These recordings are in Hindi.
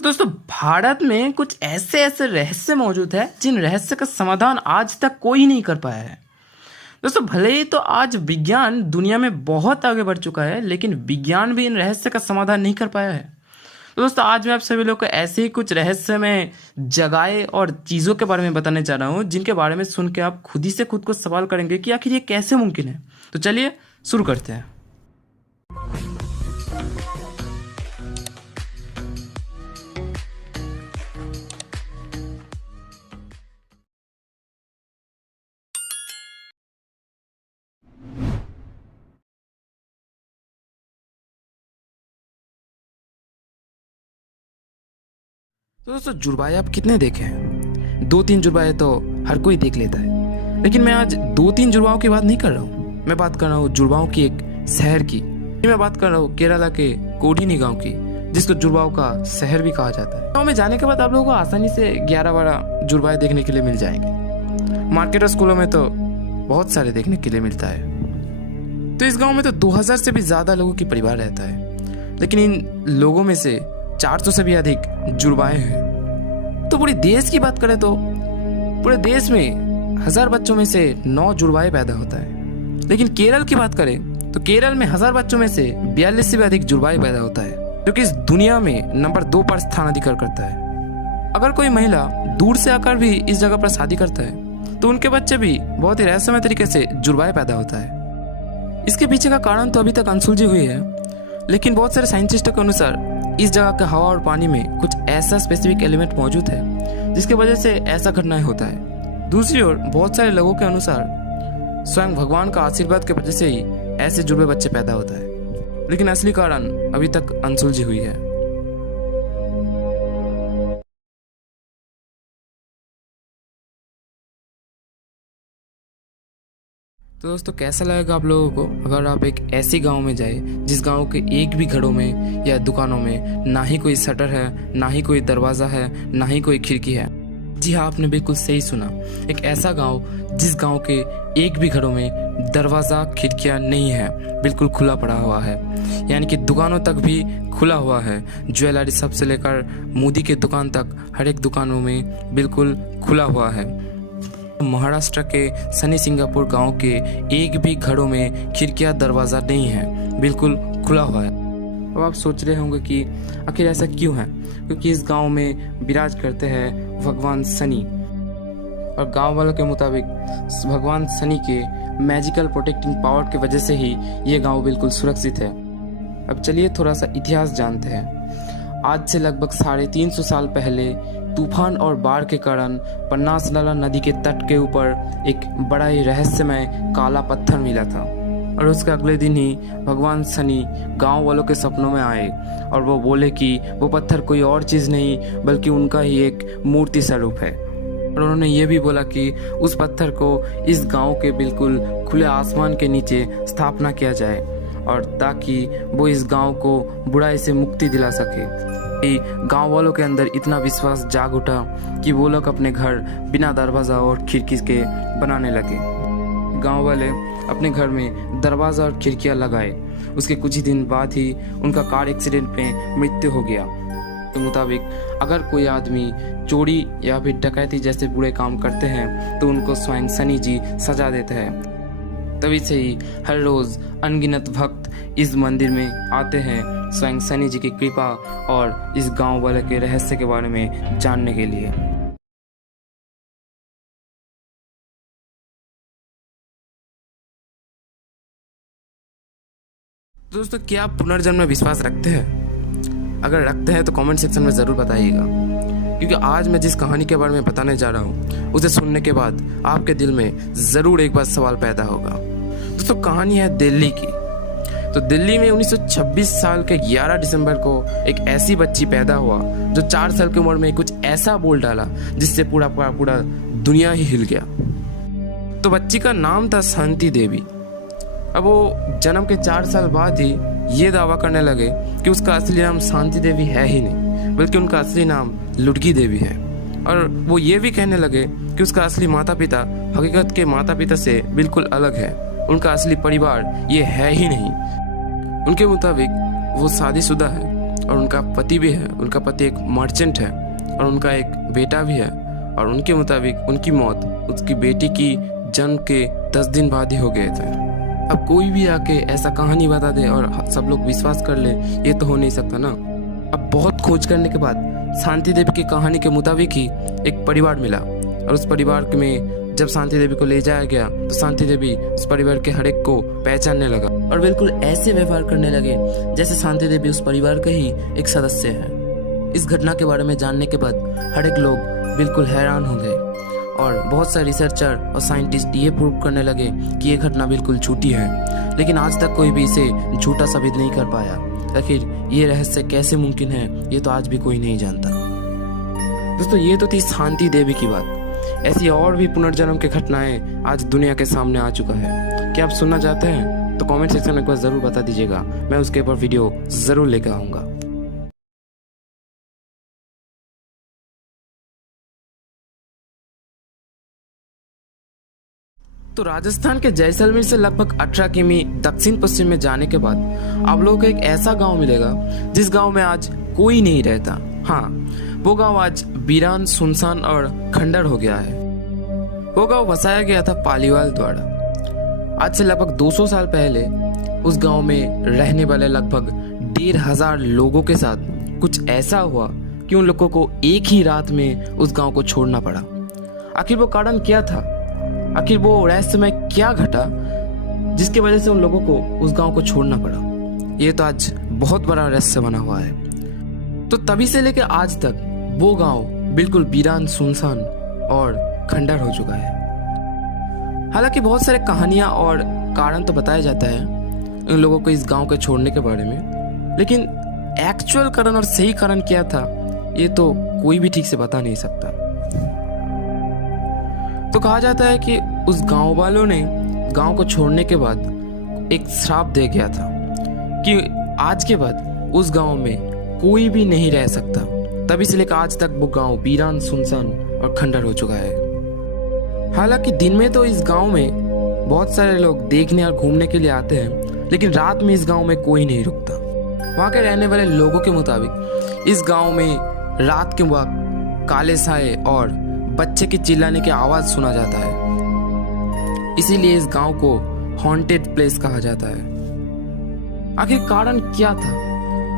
तो दोस्तों भारत में कुछ ऐसे ऐसे रहस्य मौजूद है जिन रहस्य का समाधान आज तक कोई नहीं कर पाया है। दोस्तों भले ही तो आज विज्ञान दुनिया में बहुत आगे बढ़ चुका है, लेकिन विज्ञान भी इन रहस्य का समाधान नहीं कर पाया है। तो दोस्तों आज मैं आप सभी लोग को ऐसे ही कुछ रहस्यमय जगहें और चीज़ों के बारे में बताने जा रहा हूँ, जिनके बारे में सुन के आप खुद ही से खुद को सवाल करेंगे कि आखिर ये कैसे मुमकिन है। तो चलिए शुरू करते हैं। तो दोस्तों जुड़वाए आप कितने देखे हैं? 2-3 जुड़वाए तो हर कोई देख लेता है, लेकिन मैं आज 2-3 जुड़वाओं की बात नहीं कर रहा हूँ। मैं बात कर रहा हूँ जुड़वाओं की एक शहर की। मैं बात कर रहा हूँ केरला के कोडीनी गांव की, जिसको जुड़वाओं का शहर भी कहा जाता है। गाँव में जाने के बाद आप लोगों को आसानी से 11-12 जुड़वाए देखने के लिए मिल जाएंगे। मार्केट और स्कूलों में तो बहुत सारे देखने के लिए मिलता है। तो इस गाँव में तो 2000 से भी ज्यादा लोगों की परिवार रहता है, लेकिन इन लोगों में से 400 से भी अधिक जुड़वाए हैं। तो पूरे देश की बात करें तो पूरे देश में 1000 बच्चों में से 9 जुड़वाए पैदा होता है। लेकिन केरल की बात करें तो केरल में 1000 बच्चों में से 42 से भी अधिक जुड़वाए पैदा होता है, जो कि इस दुनिया में नंबर 2 पर स्थान अधिकार करता है। अगर कोई महिला दूर से आकर भी इस जगह पर शादी करता है तो उनके बच्चे भी बहुत ही रहस्यमय तरीके से जुड़वाए पैदा होता है। इसके पीछे का कारण तो अभी तक अनसुलझी हुई है, लेकिन बहुत सारे साइंटिस्टों के अनुसार इस जगह का हवा और पानी में कुछ ऐसा स्पेसिफिक एलिमेंट मौजूद है जिसकी वजह से ऐसा घटनाएं होता है। दूसरी ओर बहुत सारे लोगों के अनुसार स्वयं भगवान का आशीर्वाद के वजह से ही ऐसे जुड़वे बच्चे पैदा होता है, लेकिन असली कारण अभी तक अनसुलझी हुई है। तो दोस्तों कैसा लगेगा आप लोगों को अगर आप एक ऐसे गांव में जाए जिस गांव के एक भी घरों में या दुकानों में ना ही कोई शटर है, ना ही कोई दरवाज़ा है, ना ही कोई खिड़की है। जी हाँ, आपने बिल्कुल सही सुना। एक ऐसा गांव जिस गांव के एक भी घरों में दरवाज़ा खिड़कियाँ नहीं है, बिल्कुल खुला पड़ा हुआ है, यानी कि दुकानों तक भी खुला हुआ है। ज्वेलरी शॉप से लेकर मुदी के दुकान तक हर एक दुकानों में बिल्कुल खुला हुआ है। महाराष्ट्र के शनि सिंगापुर गांव के एक भी घरों में खिड़कियां दरवाज़ा नहीं है, बिल्कुल खुला हुआ है। अब आप सोच रहे होंगे कि आखिर ऐसा क्यों है? क्योंकि इस गांव में विराज करते हैं भगवान शनि, और गांव वालों के मुताबिक भगवान शनि के मैजिकल प्रोटेक्टिंग पावर की वजह से ही ये गांव बिल्कुल सुरक्षित है। अब चलिए थोड़ा सा इतिहास जानते हैं। आज से लगभग 350 साल पहले तूफान और बाढ़ के कारण पन्नासनाला नदी के तट के ऊपर एक बड़ा ही रहस्यमय काला पत्थर मिला था, और उसके अगले दिन ही भगवान शनि गांव वालों के सपनों में आए और वो बोले कि वो पत्थर कोई और चीज़ नहीं बल्कि उनका ही एक मूर्ति स्वरूप है। और उन्होंने ये भी बोला कि उस पत्थर को इस गांव के बिल्कुल खुले आसमान के नीचे स्थापना किया जाए, और ताकि वो इस गांव को बुराई से मुक्ति दिला सके। गांव वालों के अंदर इतना विश्वास जाग उठा कि वो लोग अपने घर बिना दरवाजा और खिड़की के बनाने लगे। गांव वाले अपने घर में दरवाजा और खिड़कियां लगाए। उसके कुछ ही दिन बाद ही उनका कार एक्सीडेंट में मृत्यु हो गया। के मुताबिक अगर कोई आदमी चोरी या फिर डकैती जैसे बुरे काम करते हैं तो उनको स्वयं शनि जी सजा देते हैं। तभी से ही हर रोज अनगिनत भक्त इस मंदिर में आते हैं स्वयं शनि जी की कृपा और इस गांव वाले के रहस्य के बारे में जानने के लिए। दोस्तों क्या आप पुनर्जन्म में विश्वास रखते हैं? अगर रखते हैं तो कमेंट सेक्शन में ज़रूर बताइएगा, क्योंकि आज मैं जिस कहानी के बारे में बताने जा रहा हूँ उसे सुनने के बाद आपके दिल में ज़रूर एक बार सवाल पैदा होगा। दोस्तों कहानी है दिल्ली की। तो दिल्ली में 1926 साल के 11 दिसंबर को एक ऐसी बच्ची पैदा हुआ जो 4 साल की उम्र में कुछ ऐसा बोल डाला जिससे पूरा दुनिया ही हिल गया। तो बच्ची का नाम था शांति देवी। अब वो जन्म के 4 साल बाद ही ये दावा करने लगे कि उसका असली नाम शांति देवी है ही नहीं, बल्कि उनका असली नाम लुडकी देवी है। और वो ये भी कहने लगे कि उसका असली माता पिता हकीकत के माता पिता से बिल्कुल अलग है, उनका असली परिवार ये है ही नहीं। उनके मुताबिक वो शादीशुदा है और उनका पति भी है। उनका पति एक मर्चेंट है और उनका एक बेटा भी है, और उनके मुताबिक उनकी मौत उसकी बेटी की जन्म के 10 दिन बाद ही हो गए थे। अब कोई भी आके ऐसा कहानी बता दे और सब लोग विश्वास कर ले, ये तो हो नहीं सकता ना। अब बहुत खोज करने के बाद शांति देवी की कहानी के मुताबिक ही एक परिवार मिला, और उस परिवार में जब शांति देवी को ले जाया गया तो शांति देवी उस परिवार के हर एक को पहचानने लगा और बिल्कुल ऐसे व्यवहार करने लगे जैसे शांति देवी उस परिवार का ही एक सदस्य है। इस घटना के बारे में जानने के बाद हर एक लोग बिल्कुल हैरान हो गए, और बहुत सारे रिसर्चर और साइंटिस्ट ये प्रूव करने लगे कि ये घटना बिल्कुल झूठी है, लेकिन आज तक कोई भी इसे झूठा साबित नहीं कर पाया। आखिर ये रहस्य कैसे मुमकिन है, ये तो आज भी कोई नहीं जानता। दोस्तों, ये तो थी शांति देवी की बात। ऐसी और भी पुनर्जन्म की घटनाएं आज दुनिया के सामने आ चुका है। क्या आप सुनना चाहते हैं तो कमेंट सेक्शन में एक बार जरूर बता दीजिएगा, मैं उसके ऊपर वीडियो जरूर लेकर आऊँगा। तो राजस्थान के जैसलमेर से लगभग 18 किमी दक्षिण पश्चिम में जाने के बाद आप लोगों को एक ऐसा गांव मिलेगा जिस गांव में आज कोई नहीं रहता। हाँ, वो गांव आज वीरान, सुनसान और खंडर हो गया है। वो गांव बसाया गया था पालीवाल द्वारा। आज से लगभग 200 साल पहले उस गांव में रहने वाले लगभग 1500 लोगों के साथ कुछ ऐसा हुआ कि उन लोगों को एक ही रात में उस गांव को छोड़ना पड़ा। आखिर वो कारण क्या था? आखिर वो रहस्यमय क्या घटा जिसकी वजह से उन लोगों को उस गांव को छोड़ना पड़ा? ये तो आज बहुत बड़ा रहस्य बना हुआ है। तो तभी से लेकर आज तक वो गांव बिल्कुल वीरान, सुनसान और खंडर हो चुका है। हालांकि बहुत सारे कहानियां और कारण तो बताया जाता है उन लोगों को इस गांव के छोड़ने के बारे में, लेकिन एक्चुअल कारण और सही कारण क्या था ये तो कोई भी ठीक से बता नहीं सकता। तो कहा जाता है कि उस गांव वालों ने गांव को छोड़ने के बाद एक श्राप दे गया था कि आज के बाद उस गांव में कोई भी नहीं रह सकता। तभी से लेकर आज तक वो गांव वीरान, सुनसान और खंडर हो चुका है। हालांकि दिन में तो इस गांव में बहुत सारे लोग देखने और घूमने के लिए आते हैं, लेकिन रात में इस गांव में कोई नहीं रुकता। वहां के रहने वाले लोगों के मुताबिक इस गांव में रात के वक्त काले साए और बच्चे के चिल्लाने की आवाज सुना जाता है, इसीलिए इस गांव को हॉन्टेड प्लेस कहा जाता है। आखिर कारण क्या था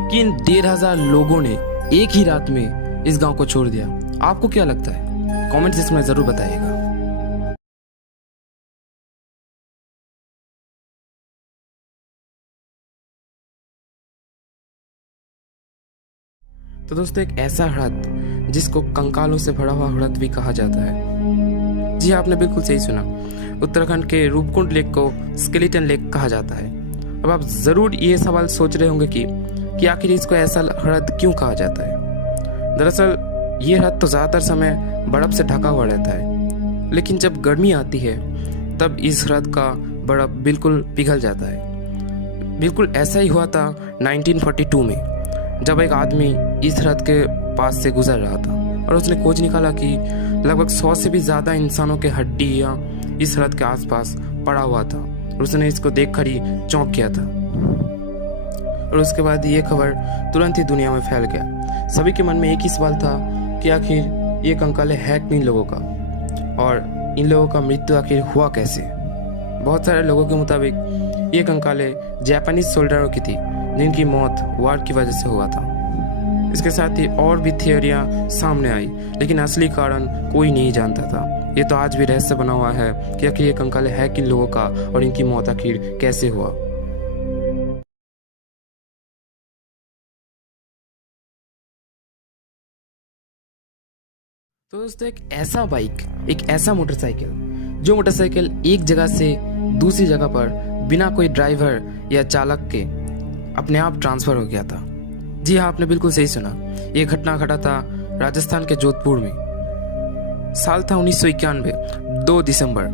कि इन 1500 लोगों ने एक ही रात में इस गांव को छोड़ दिया? आपको क्या लगता है? कमेंट सेक्शन में जरूर बताइएगा। तो दोस्तों, एक ऐसा हृदय जिसको कंकालों से भरा हुआ हृदय भी कहा जाता है। जी, आपने बिल्कुल सही सुना। उत्तराखंड के रूपकुंड लेक को स्केलेटन लेक कहा जाता है। अब आप जरूर ये सवाल सोच रहे होंगे कि आखिर इसको ऐसा हृदय क्यों कहा जाता है। दरअसल ये हृदय तो ज्यादातर समय बर्फ से ढका हुआ रहता है, लेकिन जब गर्मी आती है तब इस हृदय का बर्फ बिल्कुल पिघल जाता है। बिल्कुल ऐसा ही हुआ था 1942 में, जब एक आदमी इस हृदय के पास से गुजर रहा था और उसने खोज निकाला कि लगभग 100 से भी ज्यादा इंसानों के हड्डियां इस हृदय के आसपास पड़ा हुआ था, और उसने इसको देखकर ही चौंक गया था। और उसके बाद ये खबर तुरंत ही दुनिया में फैल गया। सभी के मन में एक ही सवाल था कि आखिर ये कंकाले है किन लोगों का, और इन लोगों का मृत्यु आखिर हुआ कैसे। बहुत सारे लोगों के मुताबिक ये कंकाले जापानीज सोल्जरों की थी जिनकी मौत वार की वजह से हुआ था। इसके साथ ही और भी थियोरियां सामने आई, लेकिन असली कारण कोई नहीं जानता था। ये तो आज भी रहस्य बना हुआ है कि आखिर ये कंकाले है किन लोगों का और इनकी मौत आखिर कैसे हुआ। तो दोस्तों, एक ऐसा बाइक, एक ऐसा मोटरसाइकिल, जो मोटरसाइकिल एक जगह से दूसरी जगह पर बिना कोई ड्राइवर या चालक के अपने आप ट्रांसफर हो गया था। जी हाँ, आपने बिल्कुल सही सुना। ये घटना घटा था राजस्थान के जोधपुर में। साल था 1991, 2 दिसंबर,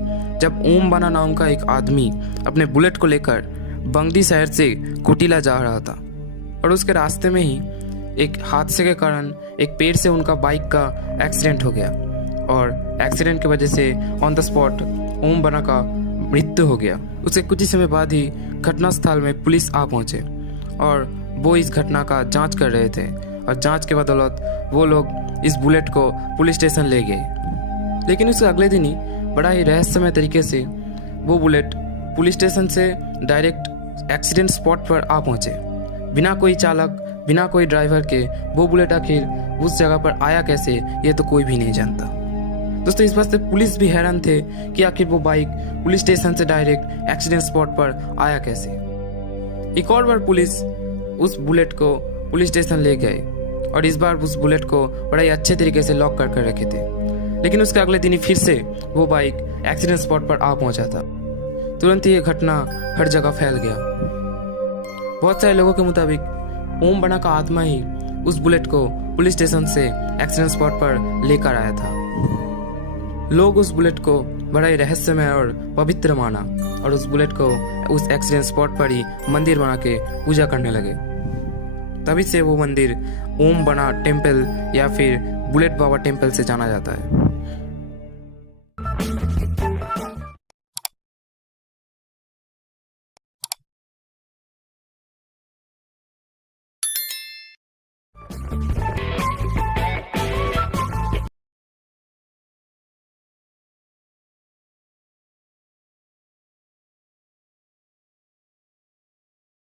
जब ओम बाना नाम का एक आदमी अपने बुलेट को लेकर बंगडी शहर से कुटिला जा रहा था, और उसके रास्ते में ही एक हादसे के कारण एक पेड़ से उनका बाइक का एक्सीडेंट हो गया, और एक्सीडेंट की वजह से ऑन द स्पॉट ओम बाना का मृत्यु हो गया। उसके कुछ ही समय बाद ही घटनास्थल में पुलिस आ पहुंचे और वो इस घटना का जांच कर रहे थे और जांच के बदौलत वो लोग इस बुलेट को पुलिस स्टेशन ले गए। लेकिन उसके अगले दिन ही बड़ा ही रहस्यमय तरीके से वो बुलेट पुलिस स्टेशन से डायरेक्ट एक्सीडेंट स्पॉट पर आ पहुंचे। बिना कोई चालक, बिना कोई ड्राइवर के वो बुलेट आखिर उस जगह पर आया कैसे, ये तो कोई भी नहीं जानता। दोस्तों, इस बात से पुलिस भी हैरान थे कि आखिर वो बाइक पुलिस स्टेशन से डायरेक्ट एक्सीडेंट स्पॉट पर आया कैसे। एक और बार पुलिस उस बुलेट को पुलिस स्टेशन ले गए और इस बार उस बुलेट को बड़ा ही अच्छे तरीके से लॉक कर रखे थे। लेकिन उसके अगले दिन ही फिर से वो बाइक एक्सीडेंट स्पॉट पर आ पहुंचा था। तुरंत ही ये घटना हर जगह फैल गया। बहुत सारे लोगों के मुताबिक ओम बना का आत्मा ही उस बुलेट को पुलिस स्टेशन से एक्सीडेंट स्पॉट पर लेकर आया था। लोग उस बुलेट को बड़ा ही रहस्यमय और पवित्र माना और उस बुलेट को उस एक्सीडेंट स्पॉट पर ही मंदिर बना के पूजा करने लगे। तभी से वो मंदिर ओम बना टेम्पल या फिर बुलेट बाबा टेम्पल से जाना जाता है।